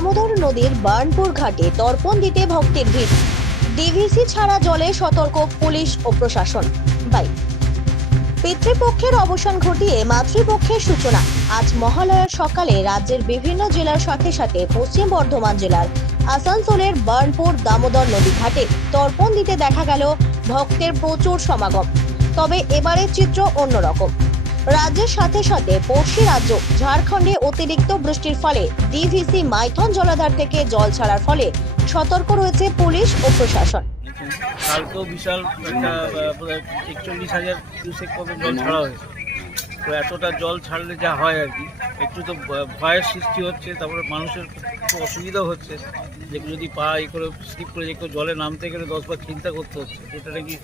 নদীর বার্নপুর ঘাটে তর্পণ দিতে ভক্তের ভিড়। ডিভিসি ছাড়া জলে সতর্ক পুলিশ ও প্রশাসন। বাই। পিতৃপক্ষের অবসান ঘটিয়ে মাতৃপক্ষের সূচনা। আজ মহালয়ার সকালে রাজ্যের বিভিন্ন জেলার সাথে সাথে পশ্চিম বর্ধমান জেলার আসানসোলের বার্নপুর দামোদর নদী ঘাটে তর্পণ দিতে দেখা গেল ভক্তের প্রচুর সমাগম। তবে এবারের চিত্র অন্যরকম। রাজ্যের সাথে সাথে পড়শি রাজ্য ঝাড়খণ্ডে অতিরিক্ত বৃষ্টির ফলে ডিভিসি মাইথন জলাধার থেকে জল ছাড়ার ফলে সতর্ক রয়েছে পুলিশ ও প্রশাসন। কালকেও বিশাল একটা একচল্লিশ হাজার কিউসেক মতো জল ছাড়া হয়েছে। তো এতটা জল ছাড়লে যা হয় আর কি, একটু তো ভয়ের সৃষ্টি হচ্ছে, তারপরে মানুষের একটু অসুবিধাও হচ্ছে। যে যদি পা এই করে স্লিপ করে যে কেউ জলে নামতে গেলে দশবার চিন্তা করতে হচ্ছে। এটা নাকি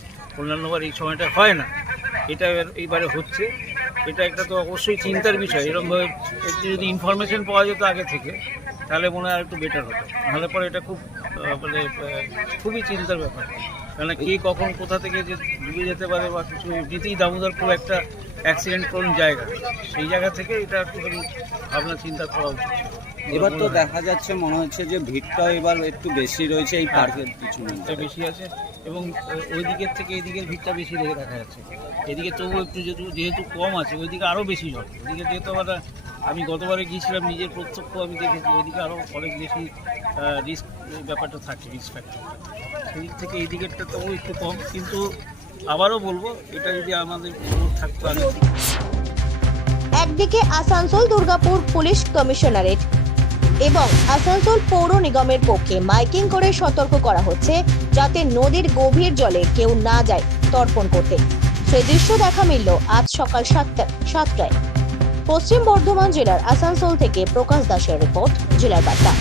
অন্যান্যবার এই সময়টা হয় না? এটা এইবারে হচ্ছে। এটা একটা তো অবশ্যই চিন্তার বিষয়। এরকমভাবে একটু যদি ইনফরমেশন পাওয়া যেত আগে থেকে, তাহলে মনে হয় একটু বেটার হতো। নাহলে পরে এটা খুব মানে খুবই চিন্তার ব্যাপার। কেন কে কখন কোথা থেকে যে ডুবে যেতে পারে বা কিছু এমনিতেই দামোদর খুব একটা অ্যাক্সিডেন্ট প্রোন জায়গা। সেই জায়গা থেকে এটা একটুখানি ভাবনা চিন্তা করা উচিত। এবার তো দেখা যাচ্ছে মনে হচ্ছে যে ভিড়টা এবার একটু বেশি রয়েছে এই পার্কের পিছনে ভিড়টা বেশি আছে এবং ওই দিকের থেকে এদিকের ভিড়টা বেশি দেখে দেখা যাচ্ছে। এদিকে তবু একটু যেহেতু যেহেতু কম আছে ওইদিকে আরও বেশি জল। ওইদিকে যেহেতু আবার আমি গতবারে গিয়েছিলাম নিজের প্রত্যক্ষ আমি দেখেছি ওইদিকে আরও অনেক বেশি রিস্ক ব্যাপারটা থাকে রিস্ক ফ্যাক্টরটা সেই দিক থেকে এই দিকেরটা তবু একটু কম কিন্তু আবারও বলব এটা যদি আমাদের থাকতো আমি একদিকে আসানসোল দুর্গাপুর পুলিশ কমিশনারেট এবং আসানসোল পৌর নিগমের পক্ষে মাইকিং করে সতর্ক করা হচ্ছে যাতে নদীর গভীর জলে কেউ না যায় তর্পণ করতে। সে দৃশ্য দেখা মিলল আজ সকাল সাতটা সাতটায়। পশ্চিম বর্ধমান জেলার আসানসোল থেকে প্রকাশ দাসের রিপোর্ট, জেলার বার্তা।